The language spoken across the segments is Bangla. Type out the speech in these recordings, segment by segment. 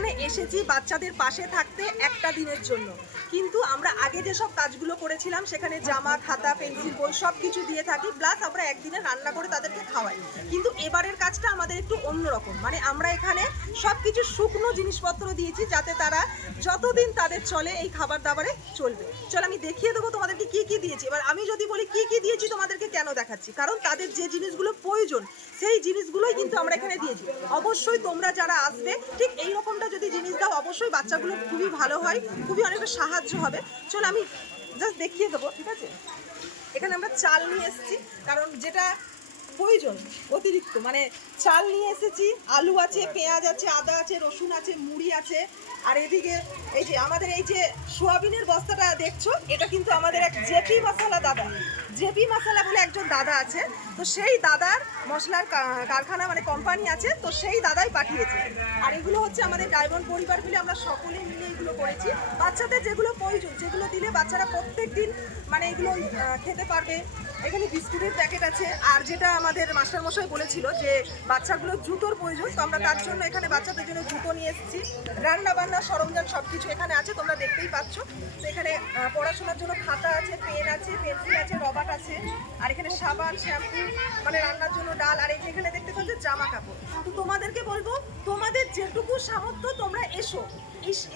এখানে এসেছি বাচ্চাদের পাশে থাকতে একটা দিনের জন্য, কিন্তু আমরা আগে যেসব কাজগুলো করেছিলাম সেখানে জামা, খাতা, পেন্সিল, বই সব কিছু দিয়ে থাকি, প্লাস আমরা একদিনে রান্না করে তাদেরকে খাওয়াই। কিন্তু এবারের কাজটা আমাদের একটু অন্যরকম, মানে আমরা এখানে সব কিছু শুকনো জিনিসপত্র দিয়েছি যাতে তারা যতদিন তাদের চলে এই খাবার দাবারে চলবে। চল আমি দেখিয়ে দেবো তোমাদেরকে কি কি দিয়েছি। এবার আমি যদি বলি কি কি দিয়েছি তোমাদেরকে কেন দেখাচ্ছি, কারণ তাদের যে জিনিসগুলো প্রয়োজন সেই জিনিসগুলোই কিন্তু আমরা এখানে দিয়েছি। অবশ্যই তোমরা যারা আসবে ঠিক এই রকমটা যদি জিনিস দাও অবশ্যই বাচ্চাগুলো খুবই ভালো হয়, খুবই অনেকটা সাহায্য হবে। চল আমি জাস্ট দেখিয়ে দেবো, ঠিক আছে। এখানে আমরা চাল নিয়ে এসেছি, কারণ যেটা প্রয়োজন অতিরিক্ত, মানে চাল নিয়ে এসেছি, আলু আছে, পেঁয়াজ আছে, আদা আছে, রসুন আছে, মুড়ি আছে। আর এদিকে এই যে আমাদের এই যে সোয়াবিনের বস্তাটা দেখছো, এটা কিন্তু আমাদের এক জেপি মশলা দাদা, জেপি মশলা বলে একজন দাদা আছে, তো সেই দাদার মশলার কারখানা মানে কোম্পানি আছে, তো সেই দাদাই পাঠিয়েছে। আর এগুলো হচ্ছে আমাদের ডায়মন্ড পরিবার মিলে আমরা সকলে মিলে এগুলো করেছি। বাচ্চাদের যেগুলো প্রয়োজন, যেগুলো দিলে বাচ্চারা প্রত্যেক দিন মানে এগুলো খেতে পারবে। এখানে বিস্কুটের প্যাকেট আছে। আর যেটা আমাদের মাস্টারমশাই বলেছিল যে বাচ্চাগুলো জুতোর প্রয়োজন, তো আমরা তার জন্য এখানে বাচ্চাদের জন্য জুতো নিয়ে এসেছি। রান্না বান্না সরঞ্জাম সব কিছু এখানে আছে, তোমরা দেখতেই পাচ্ছ। তো এখানে পড়াশোনার জন্য খাতা আছে, পেন আছে, পেন্সিল আছে, রবার আছে। আর এখানে সাবান, শ্যাম্পু, মানে রান্নার জন্য ডাল। আর এই যে এখানে দেখতে পাচ্ছ জামা কাপড়। তো তোমাদেরকে বলবো তোমাদের যেটুকু সামর্থ্য তোমরা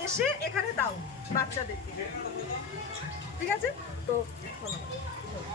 এসে এখানে দাও বাচ্চাদেরকে, ঠিক আছে? তো